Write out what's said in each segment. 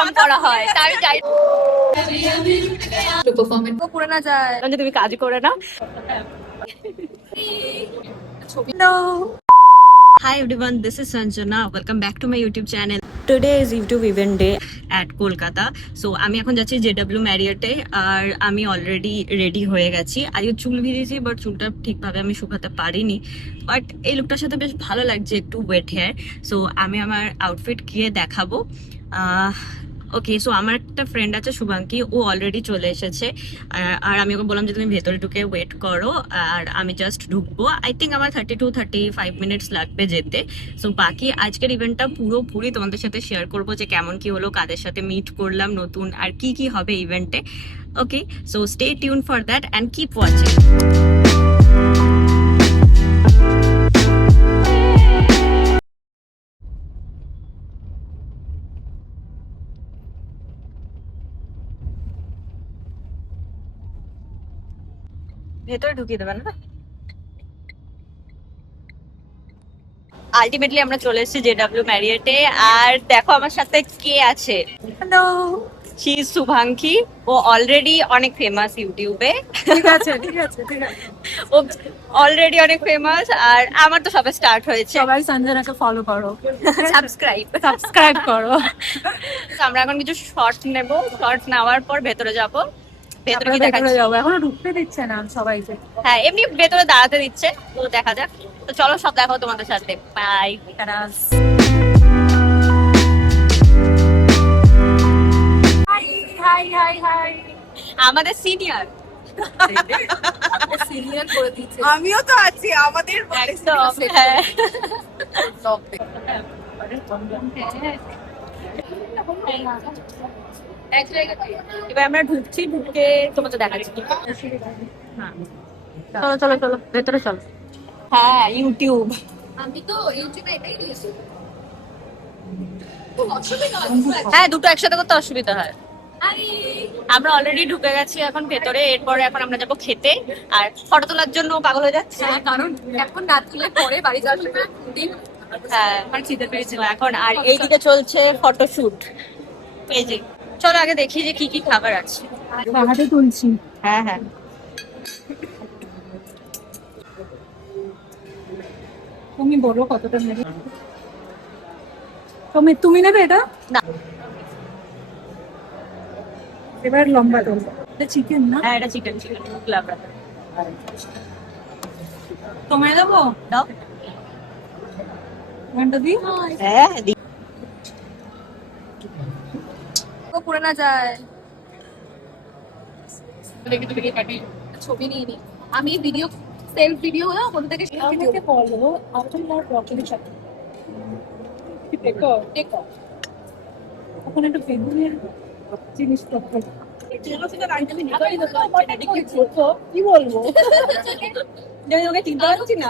Perform করা হয় তাই যাই পারফরমেন্স করে না যায় যে তুমি কাজ করে না। ছবি। Hi everyone, this is Sanjana. Welcome back to my YouTube channel. Today is YouTube event day at Kolkata. So আমি এখন যাচ্ছি JW Marriott-এ আর আমি অলরেডি রেডি হয়ে গেছি। আজকে চুল ভিজেছি বাট চুলটা ঠিকভাবে আমি শুকাতে পারিনি, বাট এই লুকটার সাথে বেশ ভালো লাগছে, একটু ওয়েট হেয়ার। সো আমি আমার আউটফিট গিয়ে দেখাবো। ওকে, সো আমার একটা ফ্রেন্ড আছে শুভাঙ্কি, ও অলরেডি চলে এসেছে আর আমি ওকে বললাম যে তুমি ভেতরে ঢুকে ওয়েট করো আর আমি জাস্ট ঢুকবো। আই থিঙ্ক আমার 32-35 মিনিটস লাগবে যেতে। সো বাকি আজকের ইভেন্টটা পুরোপুরি তোমাদের সাথে শেয়ার করবো যে কেমন কি হলো, কাদের সাথে মিট করলাম নতুন, আর কি কি হবে ইভেন্টে। Okay, so stay tune for that and keep watching. ভেতরে ঢুকিয়ে দেবেন না? আলটিমেটলি আমরা চলে এসেছি JW Marriott-এ আর দেখো আমার সাথে কে আছে। Hello, she is Shubhanki. ও অলরেডি অনেক ফেমাস ইউটিউবে। ঠিক আছে ঠিক আছে ঠিক আছে। ও অলরেডি অনেক ফেমাস আর আমার তো সবে স্টার্ট হয়েছে। সবাই সঞ্জনাকে ফলো করো, সাবস্ক্রাইব করো। তো আমরা এখন কিছু শর্টস নেব, শর্টস নেওয়ার পর ভেতরে যাব। ভেতরে কি ভেতরে দেখাচ্ছি? যাবো, এখনো ঢুকতে দিচ্ছে না সবাইকে। হ্যাঁ, এমনি ভেতরে দাঁড়াতে দিচ্ছে, তো দেখা যাক। তো চলো সব দেখো তোমাদের সাথে। বাই। High high high. আমাদের সিনিয়র সিরিয়াল করে দিচ্ছে। আমিও তো আছি আমাদের একদম। হ্যাঁ, এবার আমরা ঢুকছি, ঢুকে তোমাদের দেখাচ্ছি। চলো চলো চলো ভেতরে চলো। হ্যাঁ, ইউটিউব। আমি তো ইউটিউবে এটাই দিয়েছি। হ্যাঁ, দুটো একসাথে করতে অসুবিধা হয়। আমরা অলরেডি ঢুকে গেছি এখন ভেতরে, এরপরে এখন আমরা যাবো খেতে আর ফটো তোলার জন্য পাগল হয়ে যাচ্ছে। কারণ এখন না তুলে পরে বাড়ি যাওয়ার সময় হ্যাঁ, আমার খিদে পেয়েছিল এখন। আর এইদিকে চলছে ফটোশুট। এই যে, চলো আগে দেখি যে কি কি খাবার আছে। হাতে তুলছি। হ্যাঁ হ্যাঁ, তুমি বলো কতটা নেবে। তুমি নেবে এটা না। এবার লম্বা তোল। এটা চিকেন না? হ্যাঁ, এটা চিকেন লাবড়া। তোমায় দেবো? দাও। ঘন্টা দিই? হ্যাঁ, পুরে না যায়। ছবি নিয়ে নি আমি, ভিডিও সেলফ ভিডিও না কোথা থেকে আমাকে বলো। আমার ব্রকলি সাথে দেখো দেখো এখন একটু বেগুনের জিনিসপত্র কি বলবো। ওকে চিন্তা করছি না।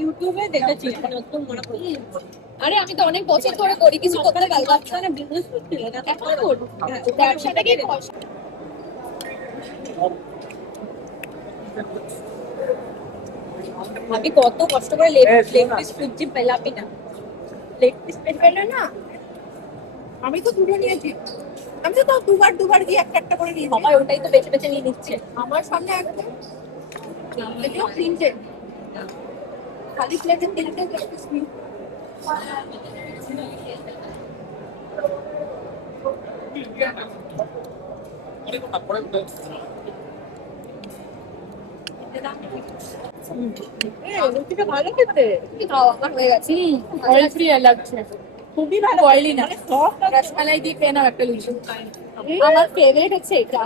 ইউটিউবে দেখেছি, মনে পড়ছে। আরে আমি তো অনেক বছর ধরে করি, কিছু করতে পারলাম না। বিজনেস করছিল না, এখন করবো ব্যবসাটাকে। আমি কত কষ্ট করে লেগ পিস খুঁজছি, পেলামই না। লেগ পিস পেলো না। আমি তো দুটো নিয়েছি, আমি তো তাও দুবার দিয়ে একটা করে নিয়েছি। সবাই ওটাই তো বেছে বেছে নিয়ে নিচ্ছে। আমার সামনে একটা দেখো তিনটে, খালি প্লেটে তিনটে লেগ পিস। ভালো খেতে আমার হয়ে গেছে। অয়েল ফ্রি লাগছে, খুবই ভালো, অয়েলি না। রসমালাই দিয়ে খেয়ে নাও একটা লুচি। আমার ফেভারিট হচ্ছে এটা।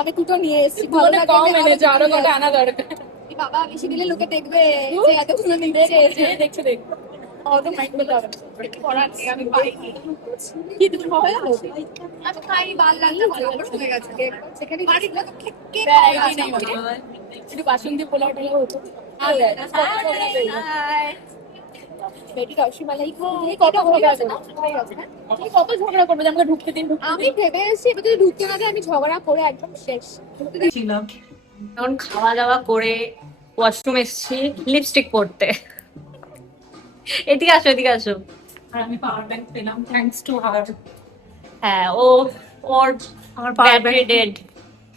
আমি দুটো নিয়ে এসেছি, ভালো লাগে। কম এনেছে, আরো কটা আনা দরকার। বাবা বেশি দিলে লোকে দেখবে যে এতগুলো নিচ্ছে। দেখছো দেখ, অত মাইন্ড করতে হবে না। পড়ার নেই, আমি পাইনি। কি তুমি খাওয়া যাবো? আমি খাই, ভাল লাগছে, ভালো হয়ে গেছে। সেখানে একটু বাসন্তী পোলাও টোলাও হতো। রসমালাই কত ঝগড়া করবো যে আমাকে ঢুকতে দিন? আমি ভেবে এসেছি এবার যদি ঢুকতে না দেয় আমি ঝগড়া করে একদম শেষ। এখন খাওয়া দাওয়া করে ওয়াশরুম এসেছি লিপস্টিক পরতে। এদিকে আসো, এদিকে আসো। আর আমি পাওয়ার ব্যাংক পেলাম থ্যাঙ্কস টু হার। হ্যাঁ, ওর আমার পাওয়ার ব্যাটারি ব্যাংক, ডেড।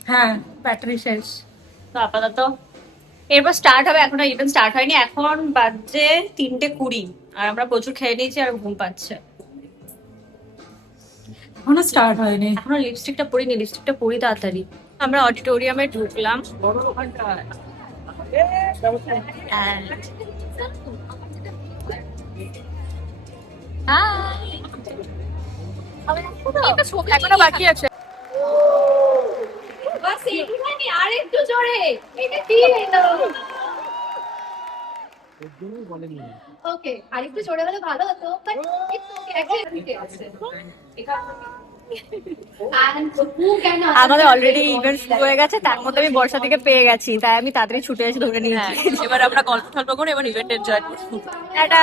হ্যাঁ ব্যাটারি শেষ। তো আপাতত এরপর স্টার্ট হবে, এখনো ইভেন্ট স্টার্ট হয়নি, এখন বাজে 3:20 আর আমরা প্রচুর খেয়ে নিয়েছি আর ঘুম পাচ্ছে। এখনো স্টার্ট হয়নি। এখনো লিপস্টিকটা পরিনি, লিপস্টিকটা পরি তাড়াতাড়ি। আমরা অডিটোরিয়ামে ঢুকলাম। And এখনো বাকি আছে। বাস এইটুখানি, আর একটু জোরে। এটা কি এলো? ওকে, আর একটু জোরে হলে ভালো হতো, বাট ইটস ওকে, একদম ঠিক আছে। And who can আমাদের অলরেডি ইভেন্ট শুরু হয়ে গেছে, তার মধ্যে আমি বর্ষা থেকে পেয়ে গেছি, তাই আমি তাড়াতাড়ি ছুটে এসে ধরে নিয়েছি। এবার আমরা গল্প টল্প করে এবার ইভেন্ট এনজয় করবো। টাটা।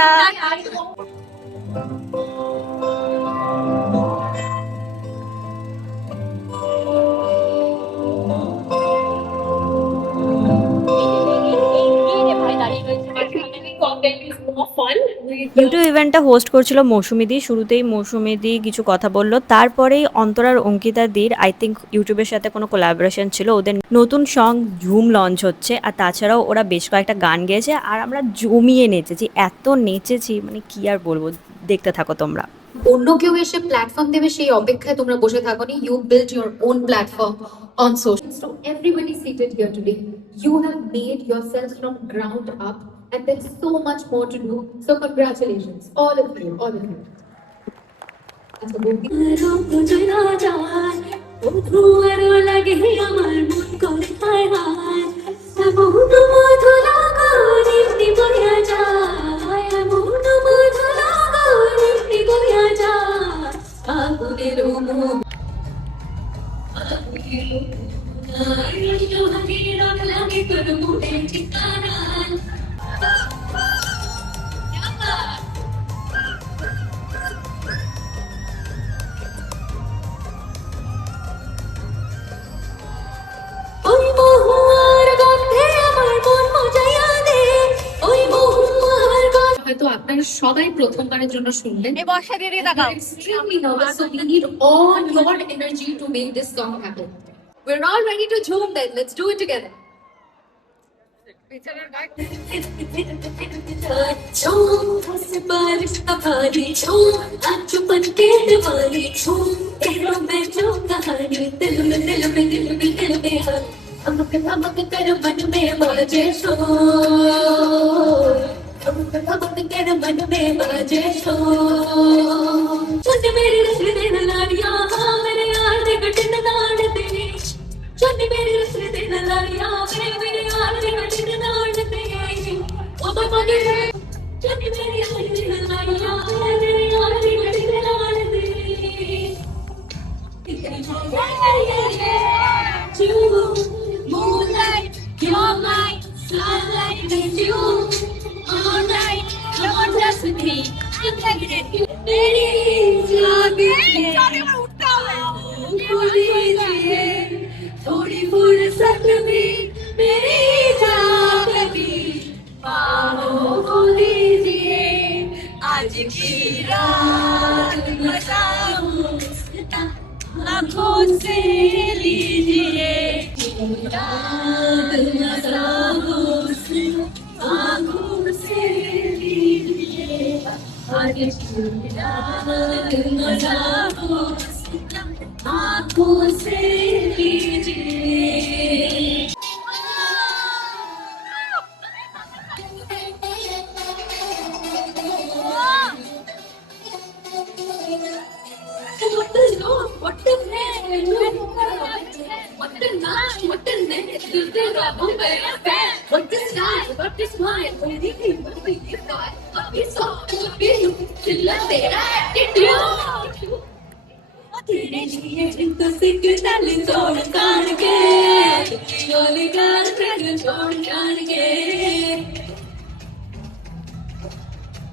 ইউটিউব ইভেন্টটা হোস্ট করছিল মৌসুমীদি। শুরুতেই মৌসুমীদি কিছু কথা বলল, তারপরেই অন্তরার অঙ্কিতা দির আই থিঙ্ক ইউটিউবের সাথে কোনো কোলাবোরেশন ছিল, ওদের নতুন সং ঝুম লঞ্চ হচ্ছে। আর তাছাড়াও ওরা বেশ কয়েকটা গান গেয়েছে আর আমরা জমিয়ে নেচেছি, এত নেচেছি মানে কি আর বলবো, দেখতে থাকো তোমরা। অন্য কেউ এসে প্ল্যাটফর্ম দেবে সেই অপেক্ষায় তোমরা বসে থাকোনি। You build your own platform on social. So everybody seated here today, you have made yourselves from ground up, and there's so much more to do. So congratulations, all of you, all of you. আচ্ছা বৌদি, হয়তো আপনারা সবাই প্রথমবারের জন্য শুনলেন। এই বর্ষা দিয়ে দিয়ে তাকাও। Extremely nervous, so we need all your energy to make this song happen. We're all ready to zoom then. Let's do it together. Moonlight, your light, starlight with you. All night, you're just with me. I'm like it. Ladies, love it. थोड़ी फुर्सत में मेरी जाग भी पाओ लीजिए। आज की रात मसाऊं आँखों से लीजिए। रात मसाऊं आँखों से लीजिए। आज की रात मसाऊं आँखों से लीजिए। What the Lord, what the man, what the night, what the next, what the sky, what the smile, what the thing, what the thought, what the song, what the you, till I say attitude. तेरे लिए जिनको सिक डाली तोड़ कान के, चोली गाल प्रेम छोड़ जान के।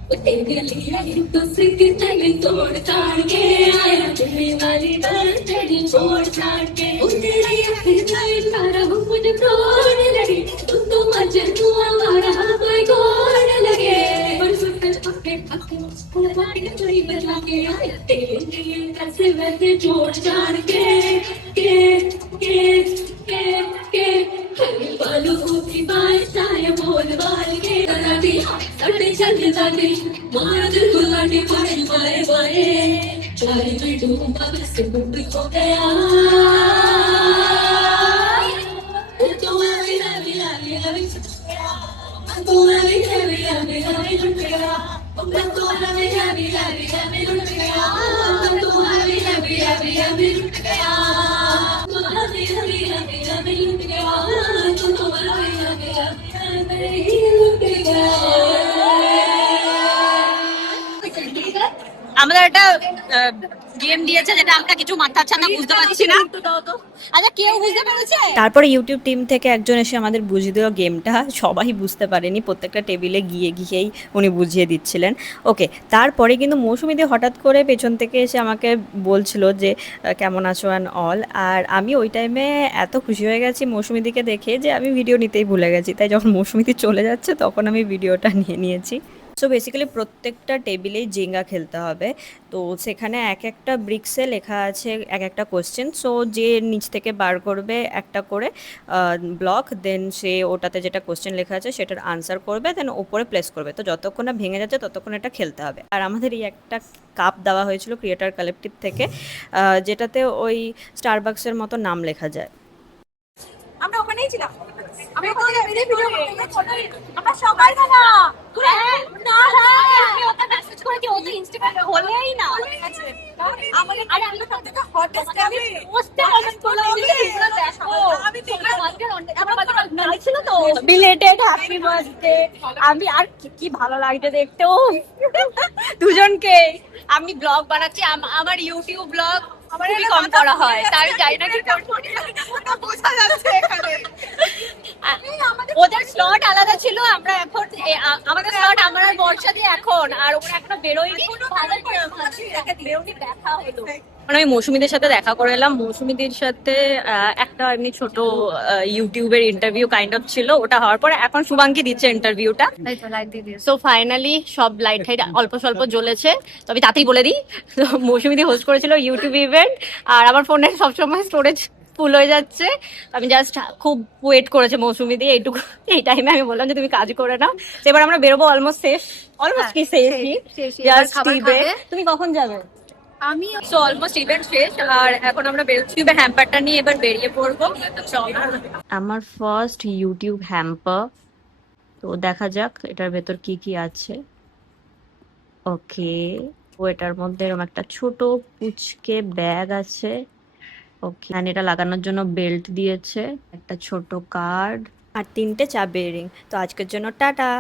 तेरे लिए ही तो सिक्के तले तोड़ ताड़ के आया दिल्ली वाली बात तेरी छोड़ छाड़ के ओ तेरी अखियाँ सारा मुझे तोड़ लगी तू तो मजनू हमारा कोई गोड़ लगे पर सुन पक्के पक्के पक्के चोरी बजा के आया तेरे लिए कैसे वैसे छोड़ छाड़ के बालू की बाएं बोल बाल के कराटी सड़े चल जाती मार दिल गुलाटी पाए पाए पाए चाय में डूबा बस गुड हो गया तो मैं तो मैं लुट गया तो मैं लुट गया तो लुट गया আমাদের একটা গেম দিয়েছে যেটা আমরা কিছু মাথাচ্ছা না বুঝতে পারছি না। আচ্ছা কেউ বুঝতে পেরেছে? তারপরে ইউটিউব টিম থেকে একজন এসে আমাদের বুঝিয়ে দিল গেমটা। সবাই বুঝতে পারেনি, প্রত্যেকটা টেবিলে গিয়েই উনি বুঝিয়ে দিচ্ছিলেন। ওকে, তারপরে কিন্তু মৌসুমীদি হঠাৎ করে পেছন থেকে এসে আমাকে বলছিল যে কেমন আছো অ্যান্ড অল। আর আমি ওই টাইমে এত খুশি হয়ে গেছি মৌসুমীদিকে দেখে যে আমি ভিডিও নিতেই ভুলে গেছি। তাই যখন মৌসুমীদি চলে যাচ্ছে তখন আমি ভিডিওটা নিয়ে নিয়েছি। সো বেসিক্যালি প্রত্যেকটা টেবিলেই জেঙ্গা খেলতে হবে। তো সেখানে এক একটা ব্রিক্সে লেখা আছে এক একটা কোশ্চেন। সো যে নিচ থেকে বার করবে একটা করে ব্লক, দেন সে ওটাতে যেটা কোশ্চেন লেখা আছে সেটার আনসার করবে, দেন ওপরে প্লেস করবে। তো যতক্ষণ না ভেঙে যাচ্ছে ততক্ষণ এটা খেলতে হবে। আর আমাদের এই একটা কাপ দেওয়া হয়েছিল ক্রিয়েটার কালেকটিভ থেকে, যেটাতে ওই স্টারবাক্সের মতো নাম লেখা যায়। আমরা ওখানেই ছিলাম। আমি ওখানে ভিডিও আমরা সবাই না না আমি ওকে মেসেজ করেছি, ও তো ইনস্টাগ্রামে হলেই না আমাদের আরে আমরা সবথেকে হটেস্ট আমি পোস্টে কমেন্ট করলাম আমি দেখলাম আমার বাচ্চা ছিল তো বিলেটেড হ্যাপি বার্থডে। আমি আর কি ভালো লাগছে দেখতে ও দুজনকে। আমি ব্লগ বানাচ্ছি, আমার ইউটিউব ব্লগ খুবই কম করা হয়, তাই জানি না কি বোঝা যাচ্ছে এখানে ওদের স্লট আলাদা ছিল। আমরা এখন আমাদের স্লট আমার আর বর্ষা দিয়ে এখন, আর ওরা এখনো বেরোয়নি। দেখা হলো মানে আমি মৌসুমীদের সাথে দেখা করে এলাম। মৌসুমীদের সাথে একটা এমনি ছোট ইউটিউবের ইন্টারভিউ কাইন্ড অফ ছিল, ওটা হওয়ার পরে এখন শুভাঙ্কি দিচ্ছে ইন্টারভিউটা। সো ফাইনালি সব লাইট টাইট অল্প স্বল্প জ্বলেছে। তো আমি তাতেই বলে দিই, মৌসুমীদি হোস্ট করেছিল ইউটিউব ইভেন্ট, আর আমার ফোনে সবসময় স্টোরেজ ফুল হয়ে যাচ্ছে। আমি জাস্ট খুব ওয়েট করেছে মৌসুমী দিয়ে এইটুকু, এই টাইমে আমি বললাম যে তুমি কাজ করে নাও। এবার আমরা বেরোবো, অলমোস্ট শেষ, অলমোস্ট কি শেষই। তুমি কখন যাবে? আমি সো অলমোস্ট ইভেন্ট শেষ, আর এখন আমরা বেরোচ্ছি হ্যাম্পারটা নিয়ে, এবার বেরিয়ে পড়বো। আমার ফার্স্ট ইউটিউব হ্যাম্পার, তো দেখা যাক এটার ভেতর কি কি আছে। ওকে, ও এটার মধ্যে এরকম একটা ছোট পুচকে ব্যাগ আছে। ওকে, আর এটা লাগানোর জন্য বেল্ট দিয়েছে, একটা ছোট কার্ড আর 3টে চাবি রিং। তো আজকের জন্য টাটা।